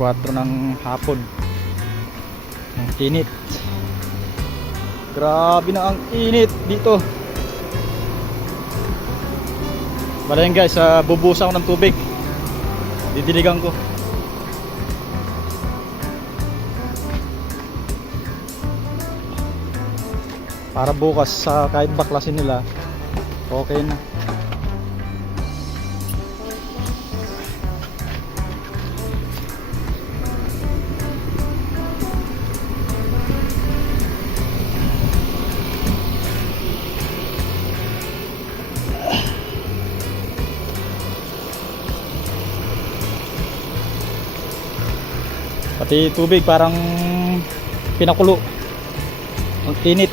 4 ng hapon. Ang init. Grabe na ang init dito. Bala yan guys, bubuhusan ko ng tubig. Didiligan ko. Para bukas kahit baklasin nila, okay na. Pati tubig parang pinakulo. Ang init.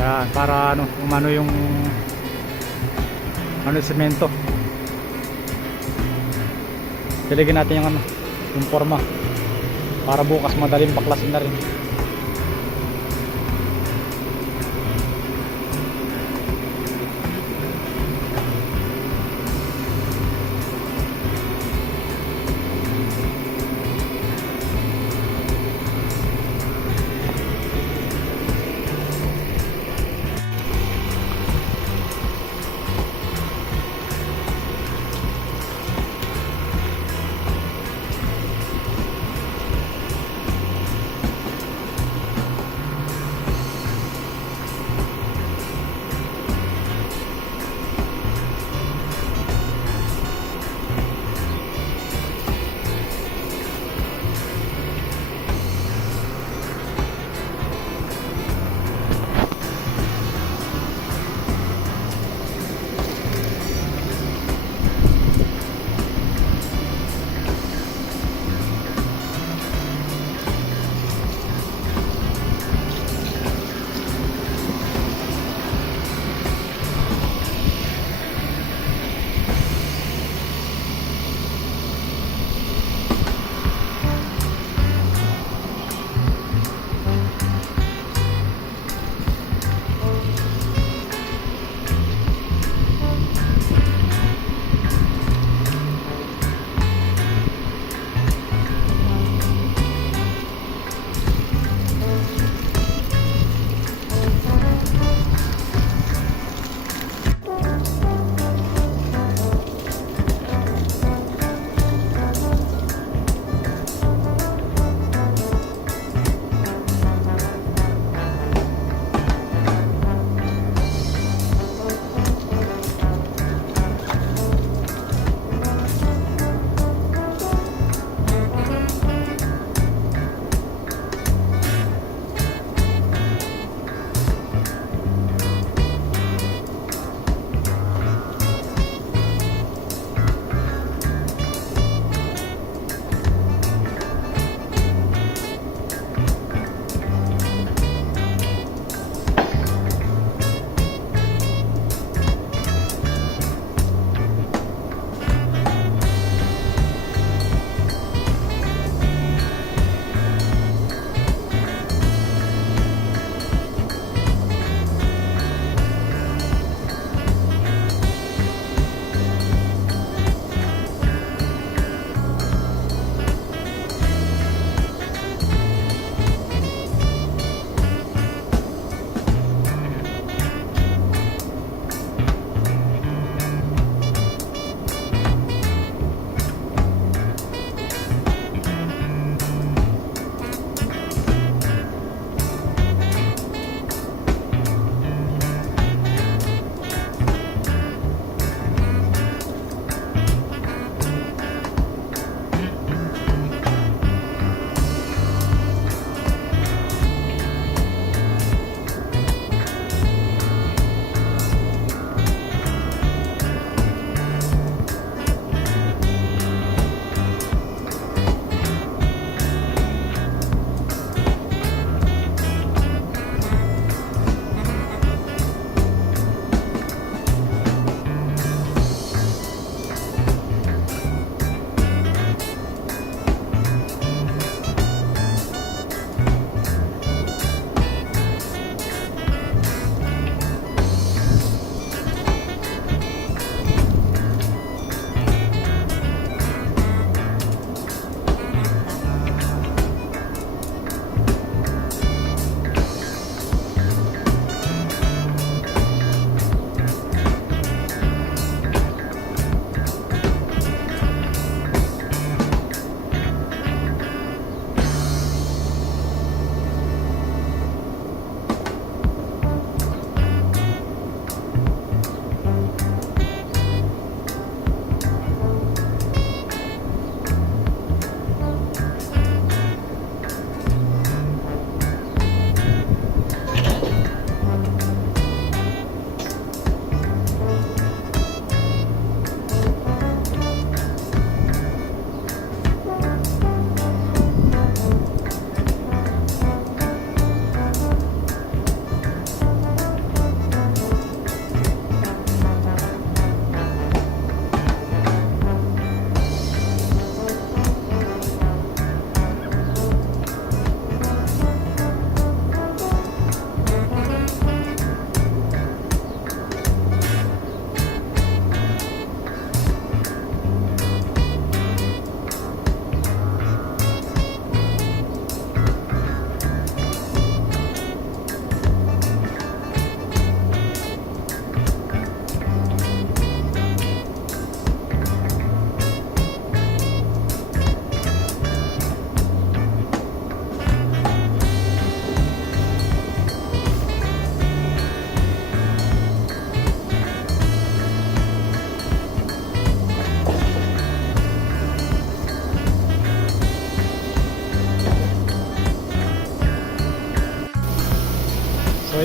Yan, para umano yung semento. Diligyan natin yung forma para bukas madaling baklasin na rin.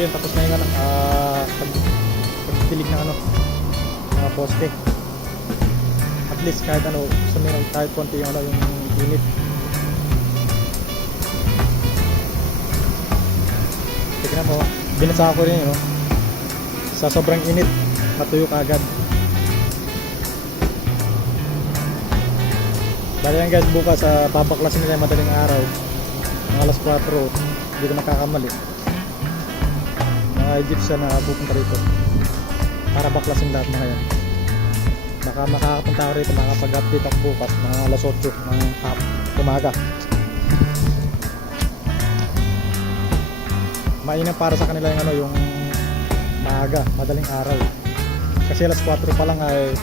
yun, tapos na yung ano, pagtilig ng ano, mga poste. At least kahit ano, suminog kahit konti yung ano, yung init. Tignan mo, binasa ko rin yun, no? Sa sobrang init, matuyo ka agad. Bali yan guys, bukas babaklasin nila yung madaling araw, mga alas 4, hindi ko nakakamali. Mga Egyptian na pupunta rito para baklasin lahat mga yan. Baka makakapunta ako rito, makapag-update ako bukas mga alas 8 ng umaga. Mainam para sa kanila yung ano, yung maaga, madaling araw. Kasi alas 4 pa lang ay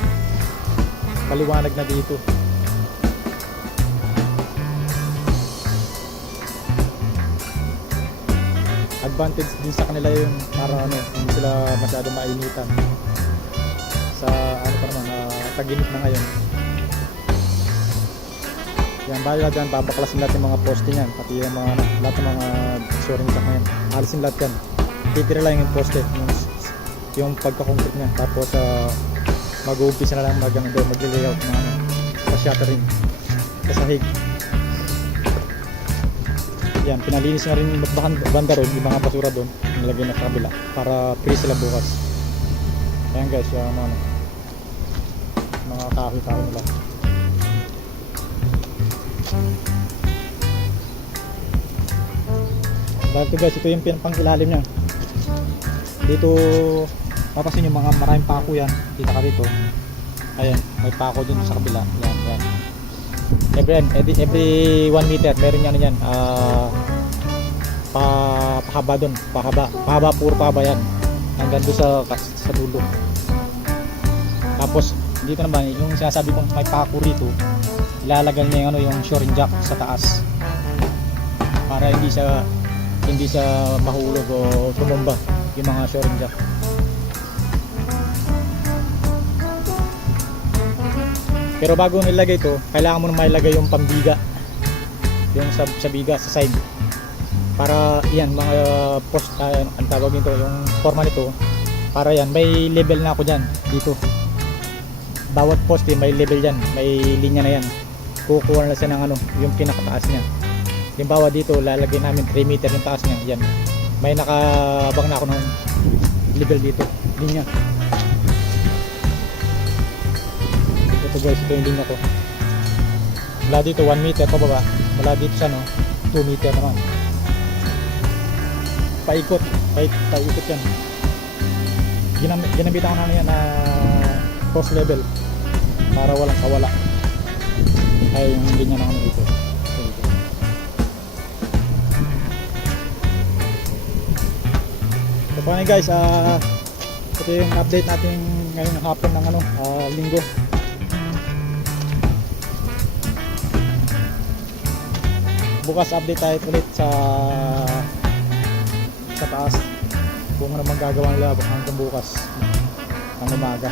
maliwanag na dito. Advantage din sa kanila yun para ano, hindi sila masyadong mainitan. Sa ano pa naman, tag-init na ngayon. Yan, bali lahat yan, babaklasin lahat yung mga poste niyan, pati yung mga ano, lahat ng mga shoring jack ngayon. Alisin lahat yan. Titira lang yung poste, yung pagka-concrete niya. Tapos mag-uumpisa na lang mag-layout ng ano, sa shuttering, sa sahig. Yan, pinalinis na rin banda ron, yung mga basura doon, nilagay na sa kabila para free sila bukas. Ayan guys, yung mga kahoy-kahoy nila. Dahil ito guys, ito yung pang-ilalim niya. Dito papasin yung mga maraming pako yan, kita ka dito. Ayan, may pako dun sa kabila. Yan, yan. Every 1 meter meron yan yan, pahaba dun, pahaba, puro pahaba yan hanggang doon sa dulo. Tapos dito naman yung sinasabi kong may pako rito, ilalagay niya yung ano, yung shoring jack sa taas para hindi siya mahulog o tumumba yung mga shoring jack. Pero bago nilagay ito, kailangan mo na mailagay yung pambiga, yung sa biga, sa side. Para yan, mga post, ang tawag nito, yung forma nito, para yan, may level na ako dyan, dito. Bawat poste may level yan, may linya na yan. Kukuha na siya ng ano, yung pinakataas niya. Halimbawa dito, lalagay namin 3 meter yung taas niya, yan. May nakabang na ako ng level dito, linya. Ito guys, ito yung linya ko. Mula dito 1 meter pababa, mula dito sa 2 meter naman. Paikot yan. Ginamitan ko na yan na cross level para walang kawala. Ay yung linya na kami dito. So paano guys, ito yung update natin ngayon hapon ng linggo. Bukas update tayo ulit sa taas kung ano magagawa nila hanggang bukas ng umaga.